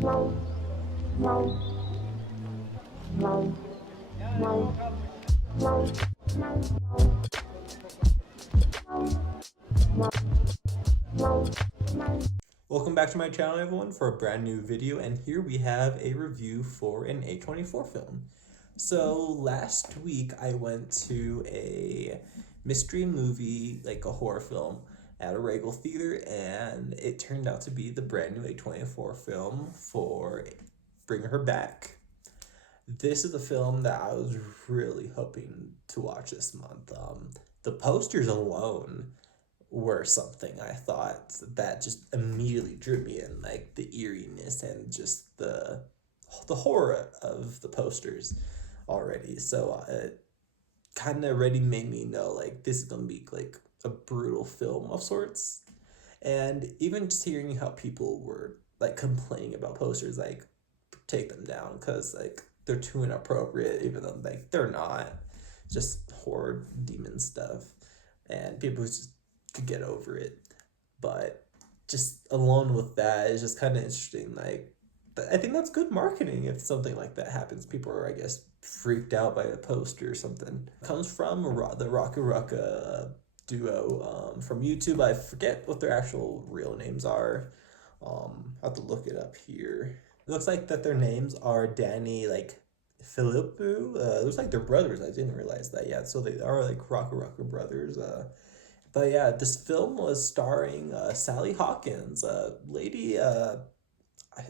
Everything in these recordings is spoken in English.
Welcome back to my channel, everyone, for a brand new video, and here we have a review for an A24 film. So last week I went to a mystery movie, like a horror film, at a Regal Theater, and it turned out to be the brand new A24 film for Bring Her Back. This is a film that I was really hoping to watch this month. The posters alone were something I thought that just immediately drew me in, like the eeriness and just the horror of the posters already. So it kind of already made me know like this is gonna be like a brutal film of sorts. And even just hearing how people were like complaining about posters, like take them down because like they're too inappropriate, even though like they're not, just horror demon stuff, and people just could get over it. But just alone with that is just kind of interesting. Like, I think that's good marketing if something like that happens. People are, I guess, freaked out by a poster or something. It comes from the Rocka Rucka duo from YouTube. I forget what their actual real names are. I have to look it up here. It looks like that their names are Danny, like Philippou. It looks like they're brothers. I didn't realize that yet. So they are like Rocka Rucka brothers. But yeah, this film was starring Sally Hawkins, a lady. I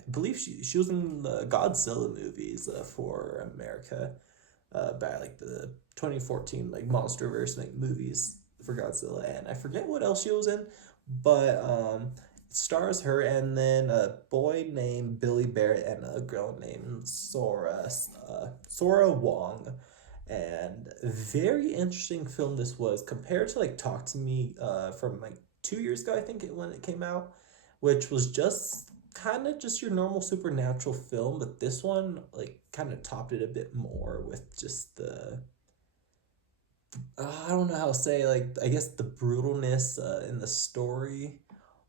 believe she was in the Godzilla movies for America, by like the 2014 like MonsterVerse like movies for Godzilla, and I forget what else she was in, but it stars her and then a boy named Billy Barrett and a girl named Sora Wong. And very interesting film this was compared to like Talk to Me from like 2 years ago, I think when it came out, which was just kind of just your normal supernatural film, but this one like kind of topped it a bit more with just the I don't know how to say, like I guess the brutalness in the story.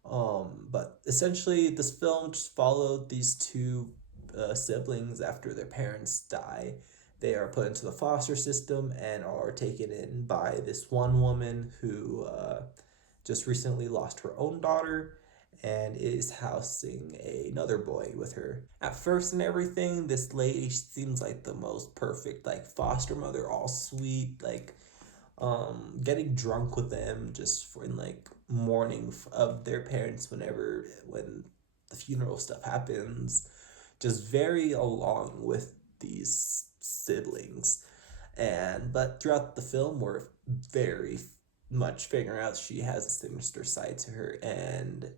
But essentially this film just followed these two siblings after their parents die. They are put into the foster system and are taken in by this one woman who just recently lost her own daughter and is housing another boy with her. At first and everything, this lady seems like the most perfect like foster mother, all sweet, like getting drunk with them just for in like mourning of their parents when the funeral stuff happens, just very along with these siblings. And but throughout the film we're very much figuring out she has a sinister side to her, and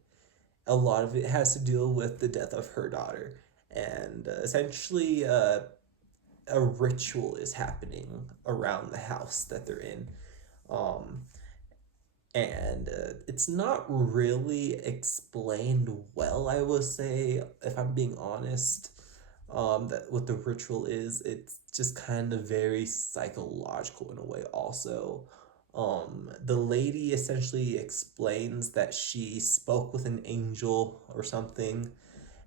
a lot of it has to deal with the death of her daughter. And essentially a ritual is happening around the house that they're in. Um, and it's not really explained well, I would say, if I'm being honest. That what the ritual is, it's just kind of very psychological in a way also. The lady essentially explains that she spoke with an angel or something,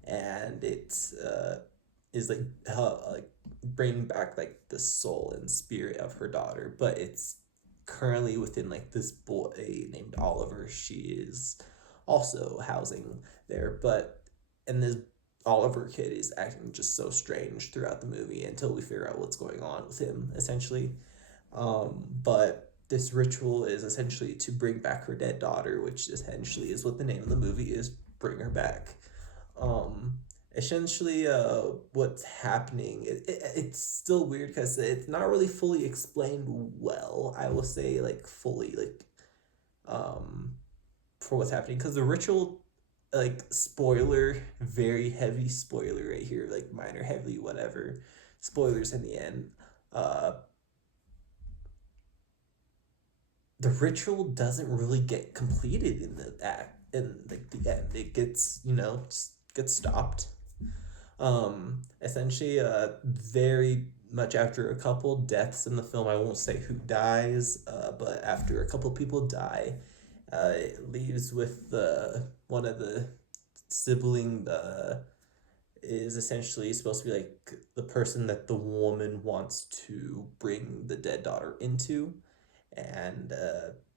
and it's is like bringing back like the soul and spirit of her daughter, but it's currently within like this boy named Oliver. She is also housing there, but and this Oliver kid is acting just so strange throughout the movie until we figure out what's going on with him essentially. But this ritual is essentially to bring back her dead daughter, which essentially is what the name of the movie is, Bring Her Back. Essentially what's happening, it's still weird because it's not really fully explained well, I will say, like fully like for what's happening, because the ritual, like spoiler, very heavy spoiler right here, like minor heavy whatever spoilers in the end, the ritual doesn't really get completed in the act, in like the end. It gets, gets stopped. Essentially, very much after a couple deaths in the film, I won't say who dies, but after a couple people die, it leaves with one of the sibling is essentially supposed to be like the person that the woman wants to bring the dead daughter into. And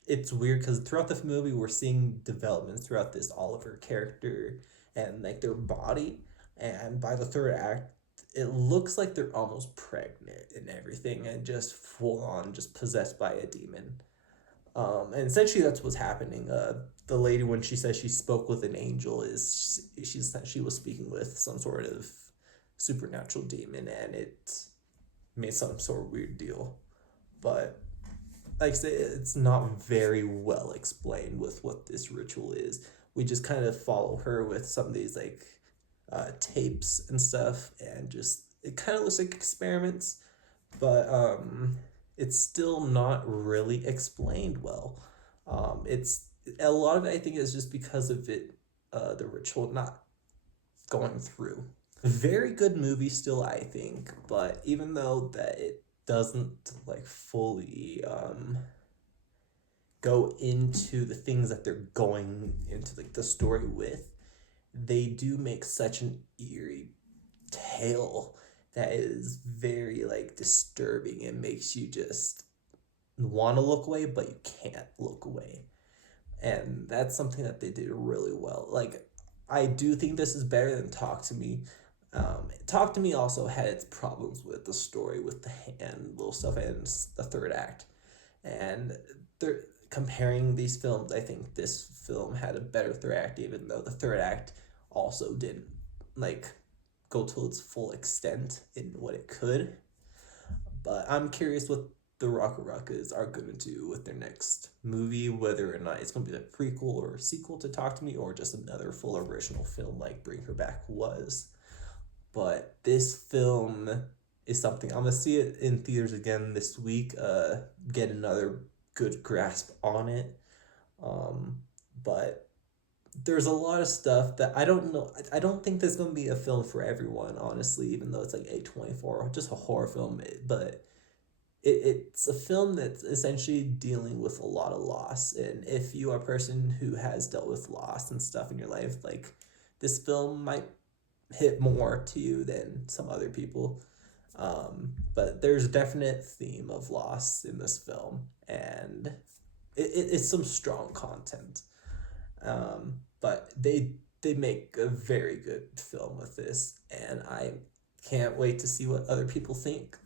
it's weird because throughout the movie, we're seeing developments throughout this Oliver character and like their body. And by the third act, it looks like they're almost pregnant and everything, and just full on just possessed by a demon. And essentially that's what's happening. The lady, when she says she spoke with an angel, is she was speaking with some sort of supernatural demon, and it made some sort of weird deal. But like I say, it's not very well explained with what this ritual is. We just kind of follow her with some of these like tapes and stuff, and just it kind of looks like experiments, but it's still not really explained well. It's a lot of it, I think, is just because of it, the ritual not going through. Very good movie still, I think, but even though that it doesn't like fully go into the things that they're going into like the story with, they do make such an eerie tale that is very like disturbing and makes you just want to look away, but you can't look away. And that's something that they did really well. Like, I do think this is better than Talk to Me. Talk to Me also had its problems with the story, with the hand little stuff, and the third act. And they're comparing these films. I think this film had a better third act, even though the third act also didn't like go to its full extent in what it could. But I'm curious what the Ruckas are gonna do with their next movie, whether or not it's gonna be a prequel or a sequel to Talk to Me, or just another full original film like Bring Her Back was. But this film is something I'm gonna see it in theaters again this week. Get another good grasp on it. But there's a lot of stuff that I don't know. I don't think there's gonna be a film for everyone, honestly. Even though it's like A24, just a horror film, but it's a film that's essentially dealing with a lot of loss. And if you are a person who has dealt with loss and stuff in your life, like, this film might hit more to you than some other people. But there's a definite theme of loss in this film, and it's some strong content. But they make a very good film with this, and I can't wait to see what other people think.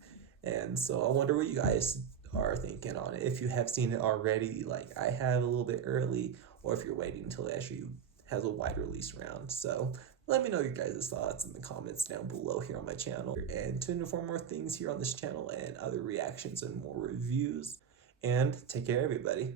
And so I wonder what you guys are thinking on it. If you have seen it already, like I have, a little bit early, or if you're waiting until it actually has a wide release round. So let me know your guys' thoughts in the comments down below here on my channel. And tune in for more things here on this channel and other reactions and more reviews. And take care, everybody.